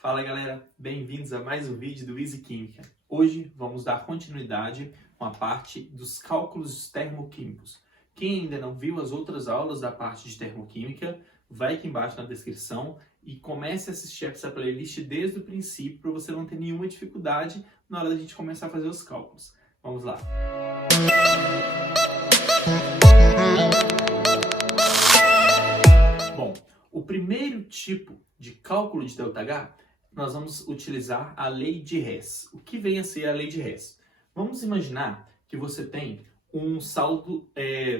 Fala galera, bem-vindos a mais um vídeo do Easy Química. Hoje vamos dar continuidade com a parte dos cálculos termoquímicos. Quem ainda não viu as outras aulas da parte de termoquímica, vai aqui embaixo na descrição e comece a assistir essa playlist desde o princípio para você não ter nenhuma dificuldade na hora da gente começar a fazer os cálculos. Vamos lá! Bom, o primeiro tipo de cálculo de ΔH, nós vamos utilizar a lei de Hess. O que vem a ser a lei de Hess? Vamos imaginar que você tem um saldo,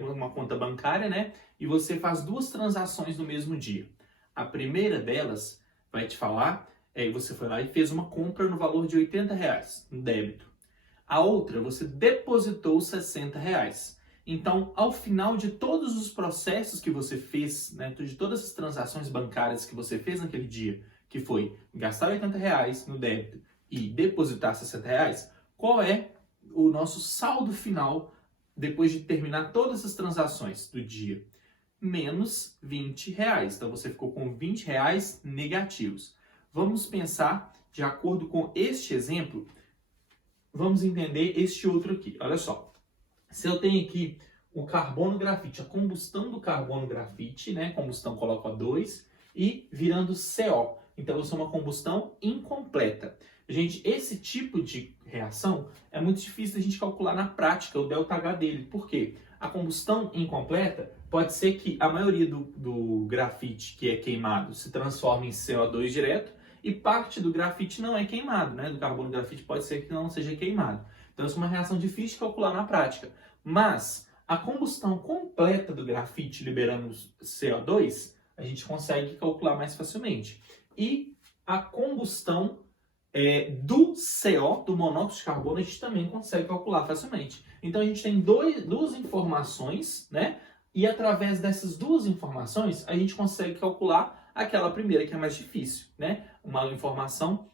uma conta bancária, né? E você faz duas transações no mesmo dia. A primeira delas vai te falar, você foi lá e fez uma compra no valor de R$80, no débito. A outra, você depositou R$60. Então, ao final de todos os processos que você fez, né, de todas as transações bancárias que você fez naquele dia, que foi gastar R$80 no débito e depositar R$60, qual é o nosso saldo final depois de terminar todas as transações do dia? Menos R$20. Então, você ficou com R$20 negativos. Vamos pensar, de acordo com este exemplo, vamos entender este outro aqui. Olha só. Se eu tenho aqui o carbono grafite, a combustão do carbono grafite, né? Combustão coloco O2 e virando CO. Então, isso é uma combustão incompleta. Gente, esse tipo de reação é muito difícil da gente calcular na prática o ΔH dele. Por quê? A combustão incompleta pode ser que a maioria do grafite que é queimado se transforme em CO2 direto e parte do grafite não é queimado, né? Do carbono grafite pode ser que não seja queimado. Então, isso é uma reação difícil de calcular na prática. Mas a combustão completa do grafite liberando CO2, a gente consegue calcular mais facilmente. E a combustão do CO, do monóxido de carbono, a gente também consegue calcular facilmente. Então, a gente tem duas informações, né? E através dessas duas informações, a gente consegue calcular aquela primeira que é mais difícil, né? Uma informação,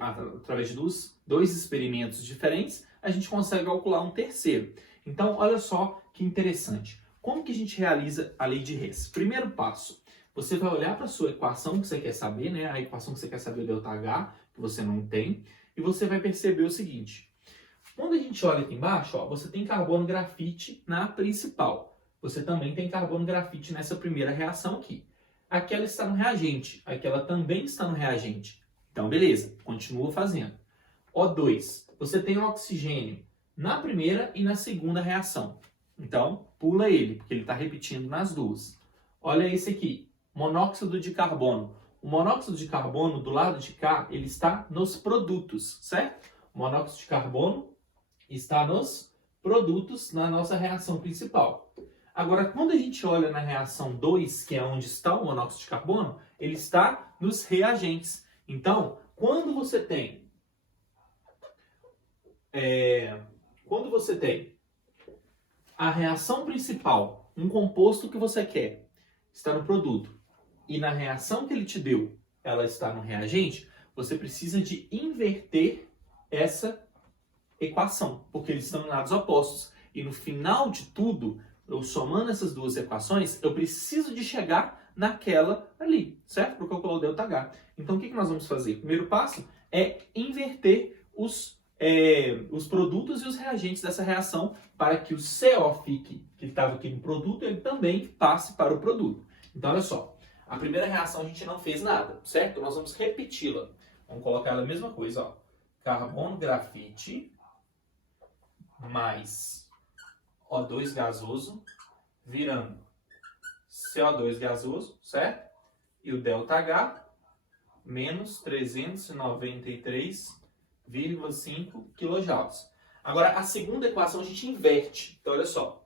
através de dois experimentos diferentes, a gente consegue calcular um terceiro. Então, olha só que interessante. Como que a gente realiza a lei de Hess? Primeiro passo, você vai olhar para a sua equação que você quer saber, né? A equação que você quer saber o ΔH, que você não tem, e você vai perceber o seguinte. Quando a gente olha aqui embaixo, ó, você tem carbono grafite na principal. Você também tem carbono grafite nessa primeira reação aqui. Aquela está no reagente, aquela também está no reagente. Então, beleza, continua fazendo. O2, você tem o oxigênio na primeira e na segunda reação. Então, pula ele, porque ele está repetindo nas duas. Olha esse aqui, monóxido de carbono. O monóxido de carbono, do lado de cá, ele está nos produtos, certo? O monóxido de carbono está nos produtos na nossa reação principal. Agora, quando a gente olha na reação 2, que é onde está o monóxido de carbono, ele está nos reagentes. Então, quando você tem a reação principal, um composto que você quer, está no produto, e na reação que ele te deu, ela está no reagente, você precisa de inverter essa equação, porque eles estão em lados opostos. E no final de tudo, eu somando essas duas equações, eu preciso de chegar naquela ali, certo? Para calcular o ΔH. Então, o que nós vamos fazer? O primeiro passo é inverter os produtos e os reagentes dessa reação para que o CO que estava aqui no produto, ele também passe para o produto. Então, olha só. A primeira reação a gente não fez nada, certo? Nós vamos repeti-la. Vamos colocar a mesma coisa, ó. Carbono grafite mais O2 gasoso virando CO2 gasoso, certo? E o ΔH menos 393,5 kJ. Agora, a segunda equação a gente inverte. Então, olha só.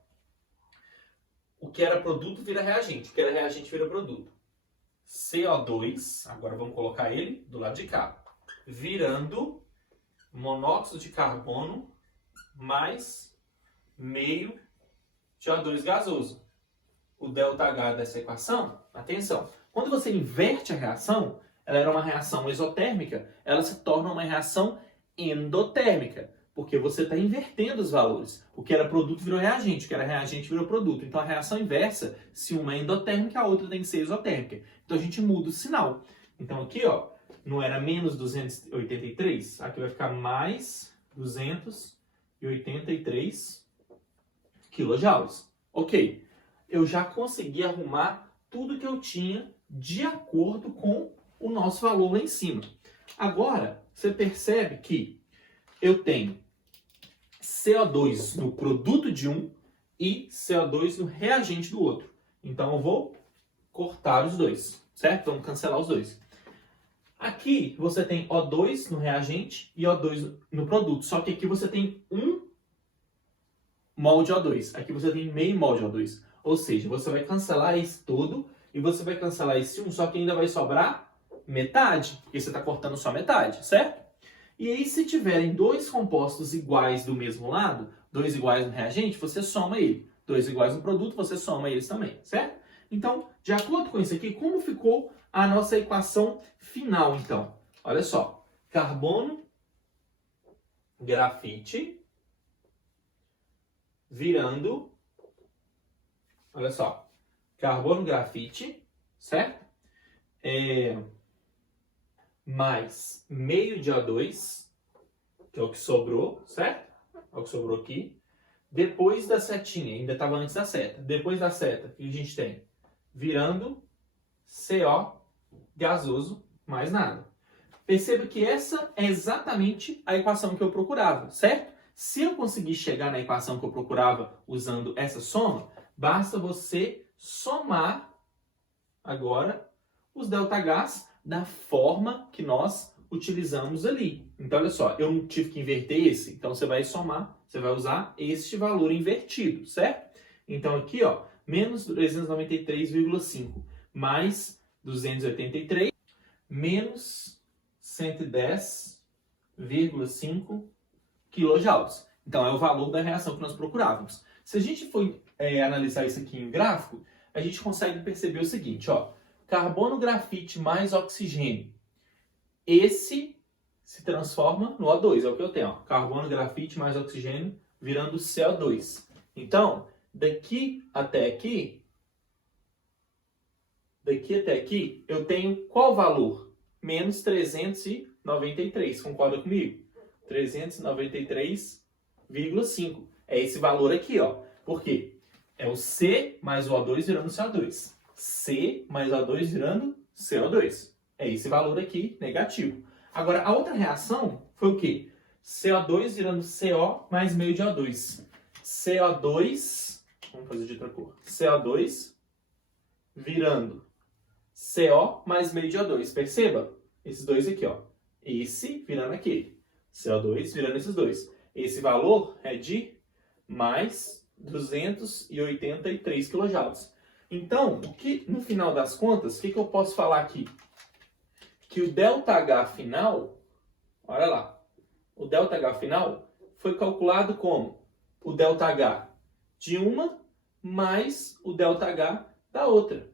O que era produto vira reagente. O que era reagente vira produto. CO2, agora vamos colocar ele do lado de cá, virando monóxido de carbono mais meio de O2 gasoso. O ΔH dessa equação, atenção, quando você inverte a reação, ela era uma reação exotérmica, ela se torna uma reação endotérmica, porque você está invertendo os valores. O que era produto virou reagente, o que era reagente virou produto. Então a reação inversa, se uma é endotérmica, a outra tem que ser exotérmica. Então a gente muda o sinal. Então aqui, ó, não era menos 283? Aqui vai ficar mais 283 quilojoules. Ok, eu já consegui arrumar tudo que eu tinha de acordo com o nosso valor lá em cima. Agora, você percebe que eu tenho CO2 no produto de um e CO2 no reagente do outro. Então, eu vou cortar os dois, certo? Vamos cancelar os dois. Aqui, você tem O2 no reagente e O2 no produto. Só que aqui você tem 1 mol de O2. Aqui você tem meio mol de O2. Ou seja, você vai cancelar esse todo e você vai cancelar esse 1, só que ainda vai sobrar metade, porque você está cortando só metade, certo? E aí, se tiverem dois compostos iguais do mesmo lado, dois iguais no reagente, você soma ele. Dois iguais no produto, você soma eles também, certo? Então, de acordo com isso aqui, como ficou a nossa equação final, então? Olha só, carbono, grafite, virando, olha só, carbono, grafite, certo? Mais meio de O2, que é o que sobrou, certo? É o que sobrou aqui. Depois da setinha, ainda estava antes da seta. Depois da seta, o que a gente tem? Virando CO gasoso, mais nada. Perceba que essa é exatamente a equação que eu procurava, certo? Se eu conseguir chegar na equação que eu procurava usando essa soma, basta você somar agora os ΔHs da forma que nós utilizamos ali. Então, olha só, eu não tive que inverter esse, então você vai somar, você vai usar este valor invertido, certo? Então, aqui, ó, menos 393,5 mais 283 menos 110,5 quilojoules. Então, é o valor da reação que nós procurávamos. Se a gente for analisar isso aqui em gráfico, a gente consegue perceber o seguinte, ó, carbono, grafite mais oxigênio. Esse se transforma no O2, é o que eu tenho, ó, carbono, grafite mais oxigênio virando CO2. Então, daqui até aqui, eu tenho qual valor? Menos 393, concorda comigo? 393,5. É esse valor aqui, ó. Por quê? É o C mais o O2 virando CO2. C mais O2 virando CO2. É esse valor aqui, negativo. Agora, a outra reação foi o quê? CO2 virando CO mais meio de O2. CO2, vamos fazer de outra cor. CO2 virando CO mais meio de O2. Perceba? Esses dois aqui, ó. Esse virando aquele. CO2 virando esses dois. Esse valor é de mais 283 quilojoules. Então, o que, no final das contas, o que eu posso falar aqui? Que o ΔH final, olha lá, o ΔH final foi calculado como o ΔH de uma mais o ΔH da outra.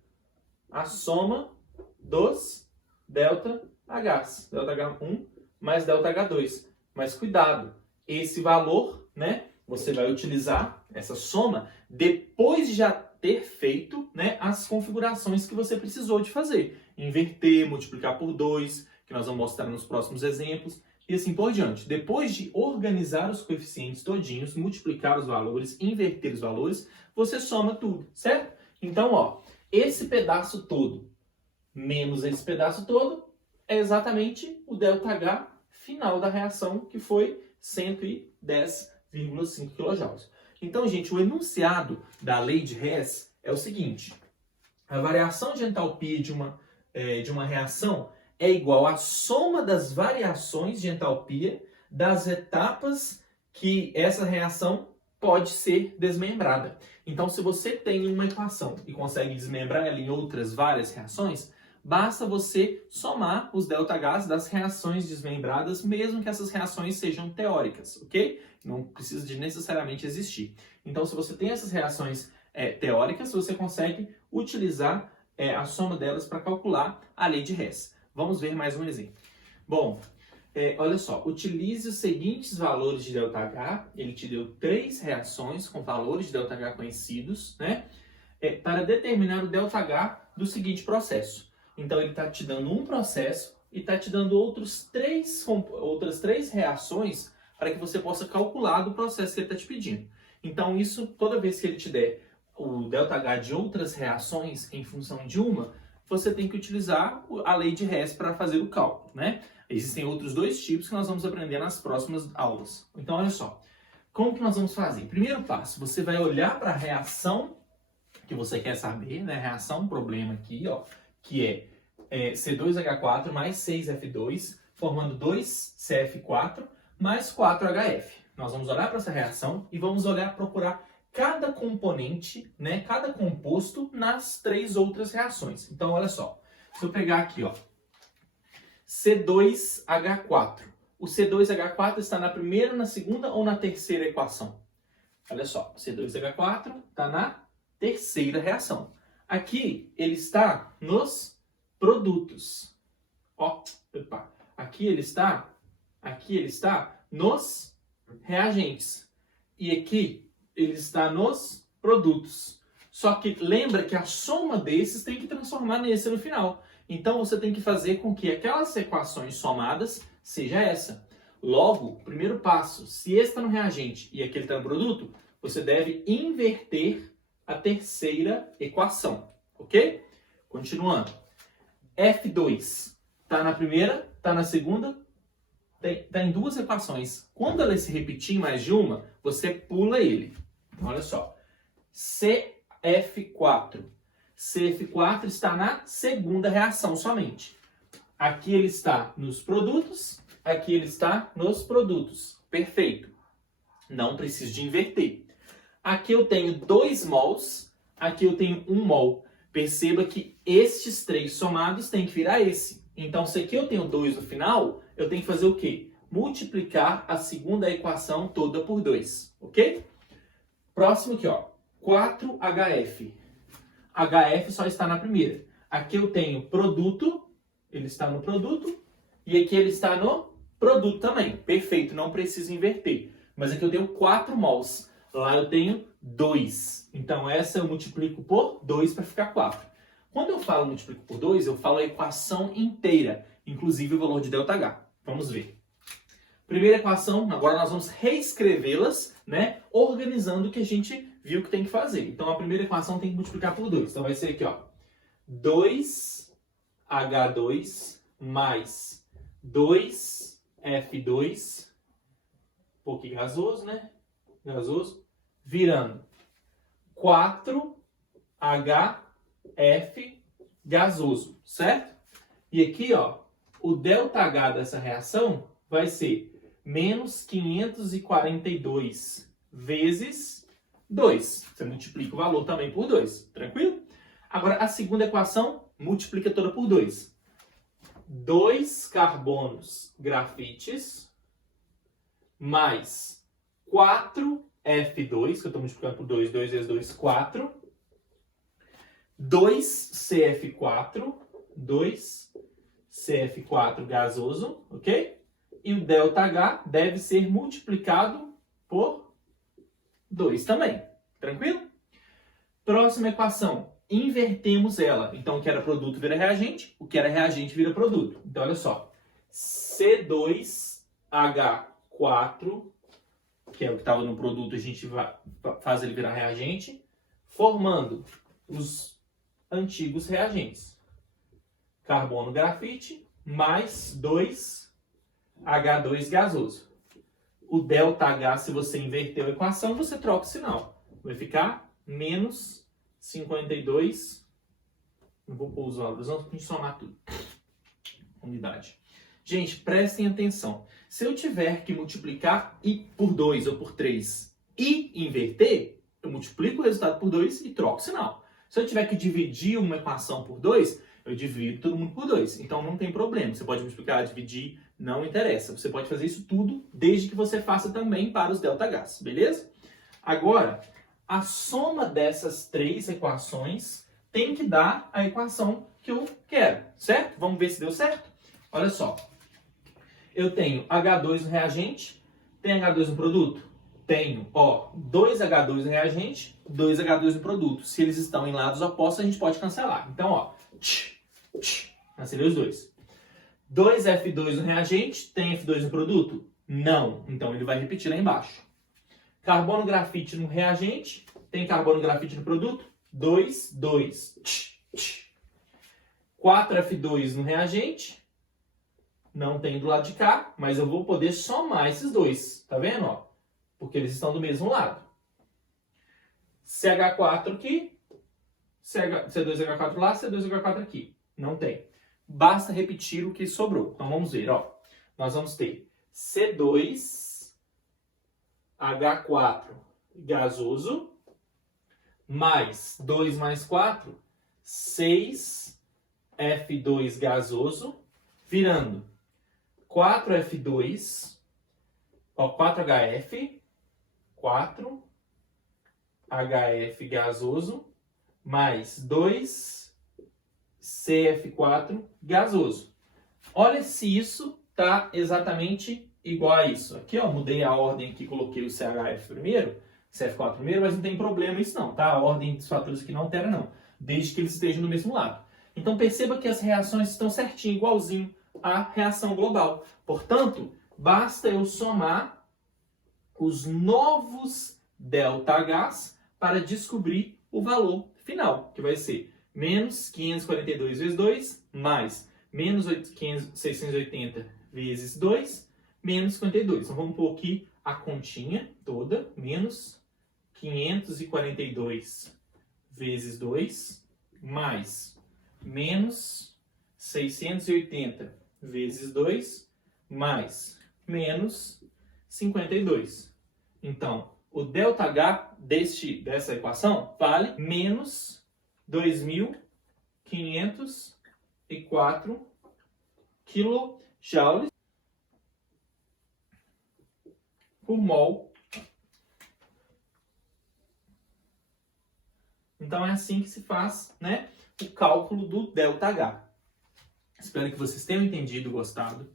A soma dos ΔHs. ΔH1 mais ΔH2. Mas cuidado, esse valor, né, você vai utilizar essa soma depois de já ter feito, né, as configurações que você precisou de fazer. Inverter, multiplicar por 2, que nós vamos mostrar nos próximos exemplos, e assim por diante. Depois de organizar os coeficientes todinhos, multiplicar os valores, inverter os valores, você soma tudo, certo? Então, ó, esse pedaço todo menos esse pedaço todo é exatamente o ΔH final da reação, que foi 110,5 kJ. Então, gente, o enunciado da lei de Hess é o seguinte: a variação de entalpia de uma reação é igual à soma das variações de entalpia das etapas que essa reação pode ser desmembrada. Então, se você tem uma equação e consegue desmembrar ela em outras várias reações, basta você somar os ΔHs das reações desmembradas, mesmo que essas reações sejam teóricas, ok? Não precisa de necessariamente existir. Então, se você tem essas reações teóricas, você consegue utilizar a soma delas para calcular a lei de Hess. Vamos ver mais um exemplo. Bom, olha só, utilize os seguintes valores de ΔH. Ele te deu 3 reações com valores de ΔH conhecidos, né? Para determinar o ΔH do seguinte processo. Então, ele está te dando um processo e está te dando outras três reações para que você possa calcular do processo que ele está te pedindo. Então, isso, toda vez que ele te der o ΔH de outras reações em função de uma, você tem que utilizar a lei de Hess para fazer o cálculo, né? Existem outros dois tipos que nós vamos aprender nas próximas aulas. Então, olha só. Como que nós vamos fazer? Primeiro passo, você vai olhar para a reação que você quer saber, né? Reação, problema aqui, ó, que é C2H4 mais 6F2, formando 2CF4 mais 4HF. Nós vamos olhar para essa reação e vamos procurar cada componente, né? Cada composto nas três outras reações. Então, olha só. Se eu pegar aqui, ó, C2H4. O C2H4 está na primeira, na segunda ou na terceira equação? Olha só, C2H4 está na terceira reação. Aqui ele está nos produtos. Ó, opa. Aqui ele está nos reagentes. E aqui ele está nos produtos. Só que lembra que a soma desses tem que transformar nesse no final. Então você tem que fazer com que aquelas equações somadas seja essa. Logo, primeiro passo, se esse está no reagente e aquele está no produto, você deve inverter a terceira equação, ok? Continuando. F2 está na primeira, está na segunda, está em duas equações. Quando ela se repetir em mais de uma, você pula ele. Olha só. CF4. CF4 está na segunda reação somente. Aqui ele está nos produtos, aqui ele está nos produtos. Perfeito. Não preciso de inverter. Aqui eu tenho 2 mols, aqui eu tenho 1 mol. Perceba que estes três somados têm que virar esse. Então, se aqui eu tenho 2 no final, eu tenho que fazer o quê? Multiplicar a segunda equação toda por 2, ok? Próximo aqui, ó, 4HF. HF só está na primeira. Aqui eu tenho produto, ele está no produto, e aqui ele está no produto também. Perfeito, não preciso inverter. Mas aqui eu tenho 4 mols. Lá eu tenho 2. Então essa eu multiplico por 2 para ficar 4. Quando eu falo multiplico por 2, eu falo a equação inteira, inclusive o valor de ΔH. Vamos ver. Primeira equação, agora nós vamos reescrevê-las, né, organizando o que a gente viu que tem que fazer. Então a primeira equação tem que multiplicar por 2. Então vai ser aqui, ó, 2H2 mais 2F2, um pouquinho gasoso, né? Gasoso, virando 4HF gasoso, certo? E aqui, ó, o ΔH dessa reação vai ser menos 542 vezes 2. Você multiplica o valor também por 2, tranquilo? Agora, a segunda equação multiplica toda por 2. 2 carbonos grafites mais 4F2, que eu estou multiplicando por 2, 2 vezes 2, 4. 2CF4, 2CF4 gasoso, ok? E o ΔH deve ser multiplicado por 2 também, tranquilo? Próxima equação, invertemos ela. Então, o que era produto vira reagente, o que era reagente vira produto. Então, olha só, C2H4, que é o que estava no produto, a gente faz ele virar reagente, formando os antigos reagentes. Carbono grafite mais 2H2 gasoso. O ΔH, se você inverter a equação, você troca o sinal. Vai ficar menos 52. Não vou pôr os valores, vamos somar tudo. Unidade. Gente, prestem atenção. Se eu tiver que multiplicar por 2 ou por 3 e inverter, eu multiplico o resultado por 2 e troco o sinal. Se eu tiver que dividir uma equação por 2, eu divido todo mundo por 2. Então não tem problema. Você pode multiplicar, dividir, não interessa. Você pode fazer isso tudo desde que você faça também para os ΔHs, beleza? Agora, a soma dessas três equações tem que dar a equação que eu quero, certo? Vamos ver se deu certo? Olha só. Eu tenho H2 no reagente, tem H2 no produto? Tenho, ó, 2H2 no reagente, 2H2 no produto. Se eles estão em lados opostos, a gente pode cancelar. Então, ó, cancelei os dois. 2F2 no reagente, tem F2 no produto? Não. Então ele vai repetir lá embaixo. Carbono grafite no reagente, tem carbono grafite no produto? 2, 2. 4F2 no reagente, não tem do lado de cá, mas eu vou poder somar esses dois, tá vendo? Ó? Porque eles estão do mesmo lado. CH4 aqui, C2H4 lá, C2H4 aqui. Não tem. Basta repetir o que sobrou. Então vamos ver, ó. Nós vamos ter C2H4 gasoso, mais 2 mais 4, 6F2 gasoso, virando 4F2, ó, 4HF, 4HF gasoso, mais 2CF4 gasoso. Olha se isso tá exatamente igual a isso. Aqui, ó, mudei a ordem aqui, coloquei o CHF primeiro, CF4 primeiro, mas não tem problema isso não, tá? A ordem dos fatores aqui não altera não, desde que eles estejam do mesmo lado. Então perceba que as reações estão certinho, igualzinho à reação global. Portanto, basta eu somar os novos ΔHs para descobrir o valor final, que vai ser menos 542 vezes 2, mais menos 680 vezes 2, menos 52. Então vamos pôr aqui a continha toda, menos 542 vezes 2, mais menos 680 vezes 2, mais menos 52. Então, o ΔH dessa equação vale menos 2.504 kJ por mol. Então é assim que se faz, né, o cálculo do ΔH. Espero que vocês tenham entendido e gostado.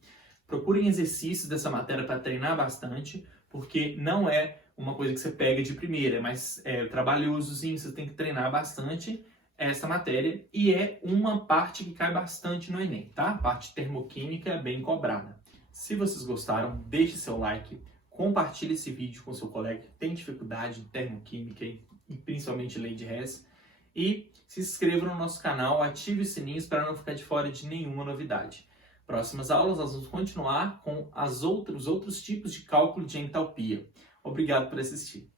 Procurem exercícios dessa matéria para treinar bastante, porque não é uma coisa que você pega de primeira, mas é trabalhosozinho, você tem que treinar bastante essa matéria e é uma parte que cai bastante no Enem, tá? A parte termoquímica é bem cobrada. Se vocês gostaram, deixe seu like, compartilhe esse vídeo com seu colega que tem dificuldade em termoquímica e principalmente lei de Hess. E se inscreva no nosso canal, ative os sininhos para não ficar de fora de nenhuma novidade. Próximas aulas nós vamos continuar com os outros tipos de cálculo de entalpia. Obrigado por assistir.